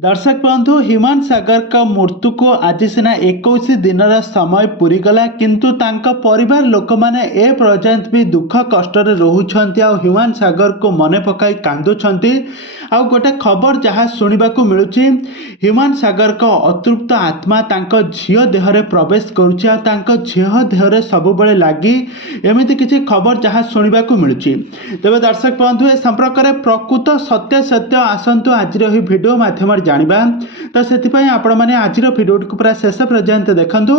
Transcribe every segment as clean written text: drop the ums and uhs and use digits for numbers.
दर्शक बंधु ह्यूमान सागर का मृत्यु को आज सीना 21 दिन समय पूरीगला किंतु तांका परिवार लोक माने ए पर्यंत भी दुख कष्ट रोचंती आ ह्यूमान सागर को मन पकाई कांदुछंती आ गोटे खबर जहाँ शुणा मिलूची ह्यूमान सागर का अतृप्त आत्मा तांका झियो देहरे प्रवेश करुची आ तांका झियो देहरे सबुबले लागी एमिति किछि खबर जहाँ शुणा मिलूची। तेबे दर्शक बंधु ए संपर्क में प्रकृत सत्य सत्य आसंतु आज भिडियो माध्यम जानिबा तो से आपण मैंने आज भिडियो को पूरा शेष पर्यंत देखंतु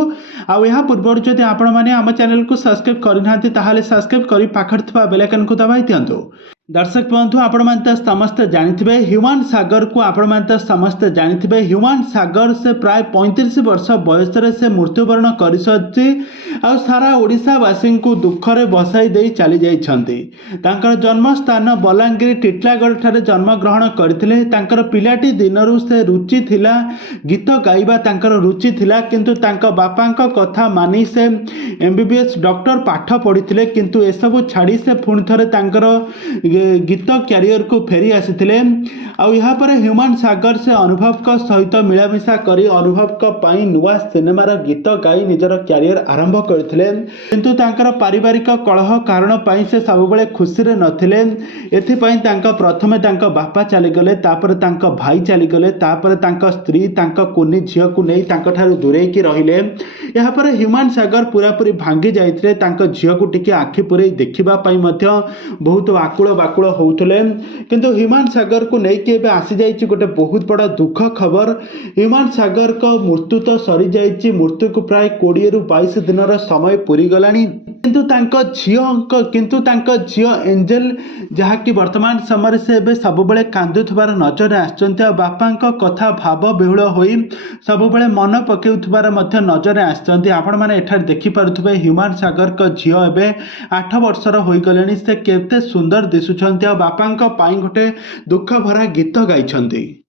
आउ या पूर्व जदि आपण मैंने आम चैनल को सब्सक्राइब करना ताहले सब्सक्राइब कर पाखर थिबा बेल आइकन को दबाई दियंतु। दर्शक बंधु आपण माने समस्त जानिथिबे ह्यूमान सागर को आपण माने समस्त जानिथिबे ह्यूमान सागर से प्राय 35 वर्ष बयस से मृत्युवरण करिसथि आ सारा ओडिशा वासी को दुख रे बसाई देई चली जाइछंती। तांकर जन्म स्थान बलांगीर टिटलागढ़ ठारे जन्म ग्रहण करथिले। तांकर पिलाटी दिनरु से रुचि थिला गीत गाइबा तांकर रुचि थिला किंतु तांका बापांका कथा मानी से एमबीबीएस डॉक्टर पाठ पढ़िथिले किंतु एसबु छाड़ी से पुणी थरे तांकर गीत क्यारियर को फेरी आसीथिले। आउ यहाँ पर ह्यूमान सागर से अनुभव का सहित मिलामिशा करी अनुभव का पाई नुआ सिनेमार गीत गाई निजर क्यारियर आरंभ करथिले किंतु तांकर पारिवारिक कलह कारण पाई से सबुबले खुशी रे नथिले। एथिपाई तांका प्रथमे तांका बापा चलीगले तापर तांका भाई चलीगले तापर तांका स्त्री तांका कुनी झियो को नहीं तांका ठारू दूरेकी रहिले। यहाँ पर ह्यूमान सागर पूरापूरी भांगी जाइथिले। तांका झियो को टिके आखि पुरे देखिबा पाई मध्य बहुत आकुल बाकुल होउथले किंतु ह्यूमान सागर को नहीं कि आसी जाइछि गोटे बहुत बड़ा दुख खबर। ह्यूमान सागर का मृत्यु तो सरी जाइछि। मृत्यु को प्राय 20 रु 22 दिन समय पूरी गलानी किंतु तांका झियो एंजेल जहाँकि वर्तमान समय से एबे सबुबले कांदुथबार नजर आछंती। बापांका कथा भाव बिहुल होई सबुबले मन पकेउथबार मध्य नजर आछंती। आपण माने एठार देखि पारुथबे ह्यूमान सागर का झियो एबे 8 वर्षर होई गलेनी। से केते सुंदर दिसुछंती आ बापांका पाई गोटे दुख भरा गीत गाइछंती।